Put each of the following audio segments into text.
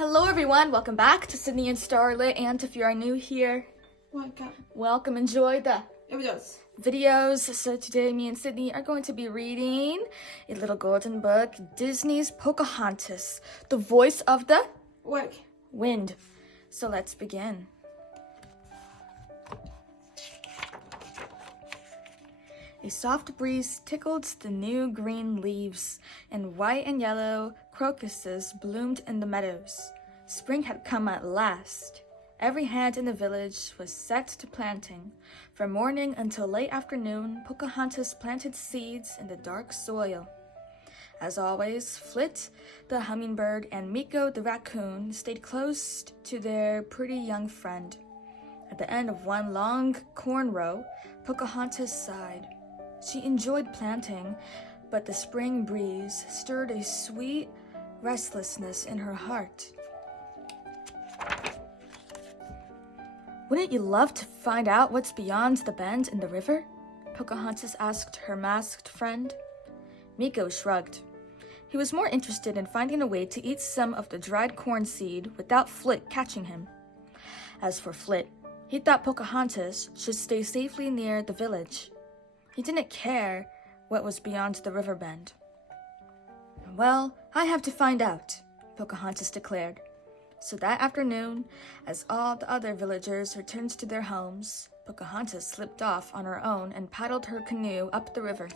Hello everyone, welcome back to Sydney and Starlit, and if you are new here, welcome, enjoy the videos. So today me and Sydney are going to be reading a little golden book, Disney's Pocahontas, the voice of the wind. So let's begin. A soft breeze tickled the new green leaves, and white and yellow crocuses bloomed in the meadows. Spring had come at last. Every hand in the village was set to planting. From morning until late afternoon, Pocahontas planted seeds in the dark soil. As always, Flit, the hummingbird, and Meeko, the raccoon, stayed close to their pretty young friend. At the end of one long corn row, Pocahontas sighed. She enjoyed planting, but the spring breeze stirred a sweet restlessness in her heart. "Wouldn't you love to find out what's beyond the bend in the river?" Pocahontas asked her masked friend. Meeko shrugged. He was more interested in finding a way to eat some of the dried corn seed without Flit catching him. As for Flit, he thought Pocahontas should stay safely near the village. He didn't care what was beyond the river bend. "Well, I have to find out," Pocahontas declared. So that afternoon, as all the other villagers returned to their homes, Pocahontas slipped off on her own and paddled her canoe up the river.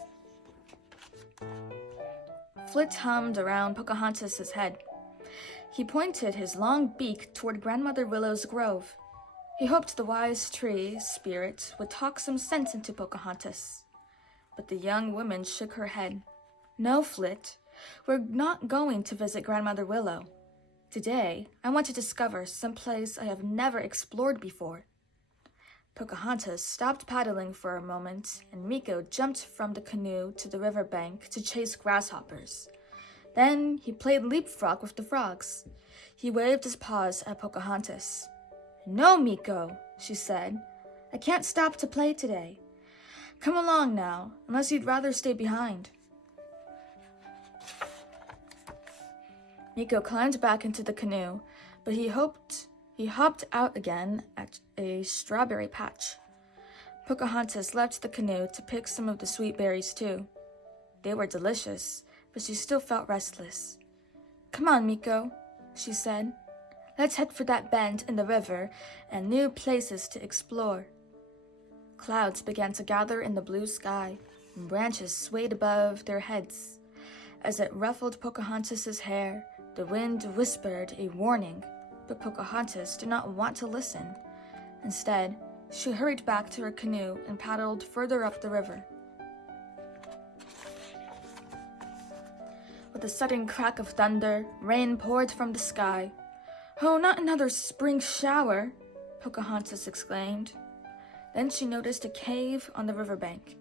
Flit hummed around Pocahontas's head. He pointed his long beak toward Grandmother Willow's grove. He hoped the wise tree spirit would talk some sense into Pocahontas. But the young woman shook her head. "No, Flit, we're not going to visit Grandmother Willow. Today, I want to discover some place I have never explored before." Pocahontas stopped paddling for a moment, and Meeko jumped from the canoe to the river bank to chase grasshoppers. Then he played leapfrog with the frogs. He waved his paws at Pocahontas. "No, Meeko," she said. "I can't stop to play today. Come along now, unless you'd rather stay behind." Meeko climbed back into the canoe, but he hopped out again at a strawberry patch. Pocahontas left the canoe to pick some of the sweet berries too. They were delicious, but she still felt restless. "Come on, Meeko," she said. "Let's head for that bend in the river and new places to explore." Clouds began to gather in the blue sky, and branches swayed above their heads. As it ruffled Pocahontas's hair, the wind whispered a warning, but Pocahontas did not want to listen. Instead, she hurried back to her canoe and paddled further up the river. With a sudden crack of thunder, rain poured from the sky. "Oh, not another spring shower!" Pocahontas exclaimed. Then she noticed a cave on the riverbank.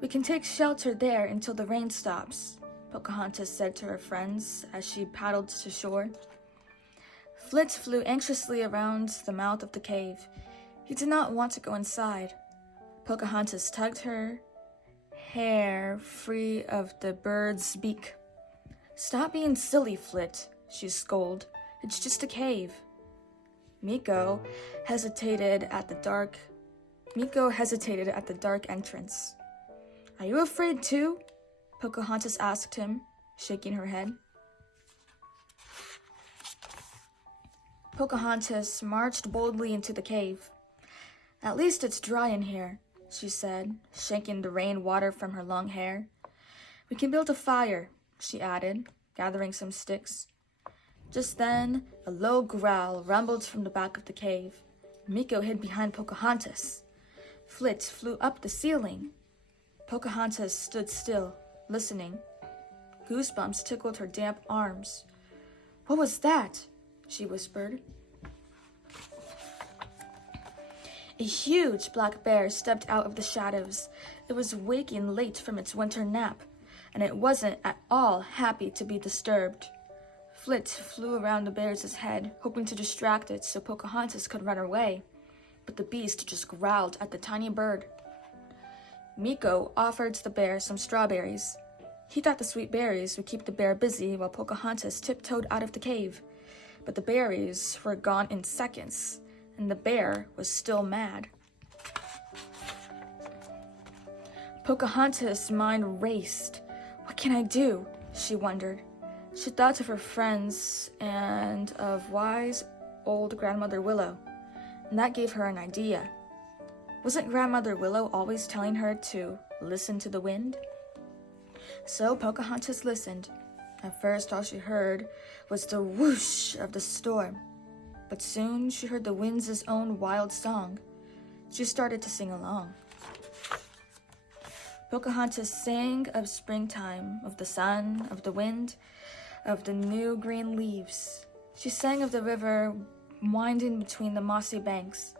"We can take shelter there until the rain stops," Pocahontas said to her friends as she paddled to shore. Flit flew anxiously around the mouth of the cave. He did not want to go inside. Pocahontas tugged her hair free of the bird's beak. "Stop being silly, Flit," she scolded. "It's just a cave." Meeko hesitated at the dark entrance. "Are you afraid too?" Pocahontas asked him, shaking her head. Pocahontas marched boldly into the cave. "At least it's dry in here," she said, shaking the rain water from her long hair. "We can build a fire," she added, gathering some sticks. Just then, a low growl rumbled from the back of the cave. Meeko hid behind Pocahontas. Flit flew up the ceiling. Pocahontas stood still, listening. Goosebumps tickled her damp arms. "What was that?" she whispered. A huge black bear stepped out of the shadows. It was waking late from its winter nap, and it wasn't at all happy to be disturbed. Flit flew around the bear's head, hoping to distract it so Pocahontas could run away, but the beast just growled at the tiny bird. Meeko offered the bear some strawberries. He thought the sweet berries would keep the bear busy while Pocahontas tiptoed out of the cave. but the berries were gone in seconds, and the bear was still mad. Pocahontas' mind raced. What can I do? She wondered. She thought of her friends and of wise old Grandmother Willow, and that gave her an idea. Wasn't Grandmother Willow always telling her to listen to the wind? So Pocahontas listened. At first, all she heard was the whoosh of the storm, but soon she heard the wind's own wild song. She started to sing along. Pocahontas sang of springtime, of the sun, of the wind, of the new green leaves. She sang of the river winding between the mossy banks.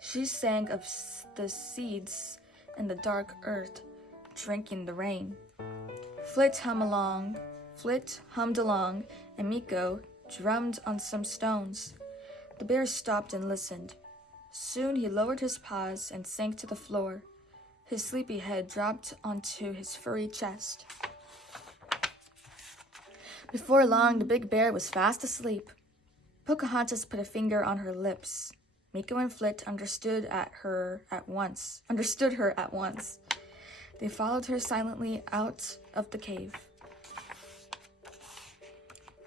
She sang of the seeds in the dark earth, drinking the rain. Flit hummed along, and Meeko drummed on some stones. The bear stopped and listened. Soon he lowered his paws and sank to the floor. His sleepy head dropped onto his furry chest. Before long, the big bear was fast asleep. Pocahontas put a finger on her lips. Meeko and Flit understood her at once. They followed her silently out of the cave.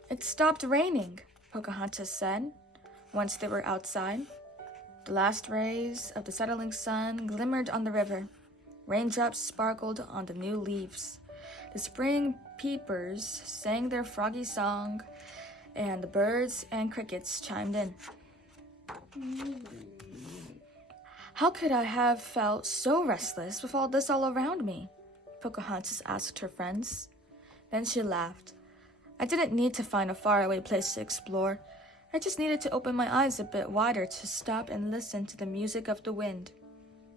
It stopped raining, Pocahontas said, once they were outside. The last rays of the settling sun glimmered on the river. Raindrops sparkled on the new leaves. The spring peepers sang their froggy song, and the birds and crickets chimed in. How could I have felt so restless with all this all around me? Pocahontas asked her friends. Then she laughed. I didn't need to find a faraway place to explore. I just needed to open my eyes a bit wider to stop and listen to the music of the wind.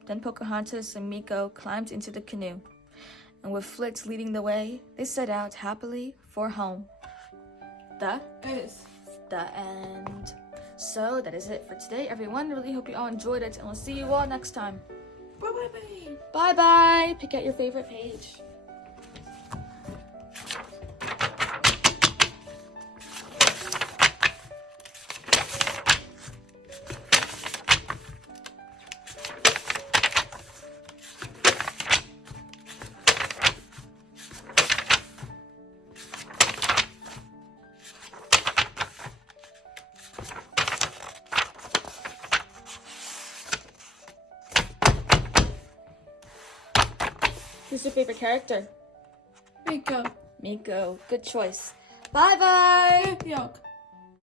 Then Pocahontas and Meeko climbed into the canoe, and with Flit leading the way, they set out happily for home. That is the end. So that is it for today, everyone. Really hope you all enjoyed it, and we'll see you all next time. Bye-bye. Bye-bye. Pick out your favorite page. Who's your favorite character? Meeko. Meeko. Good choice. Bye-bye. Yuck.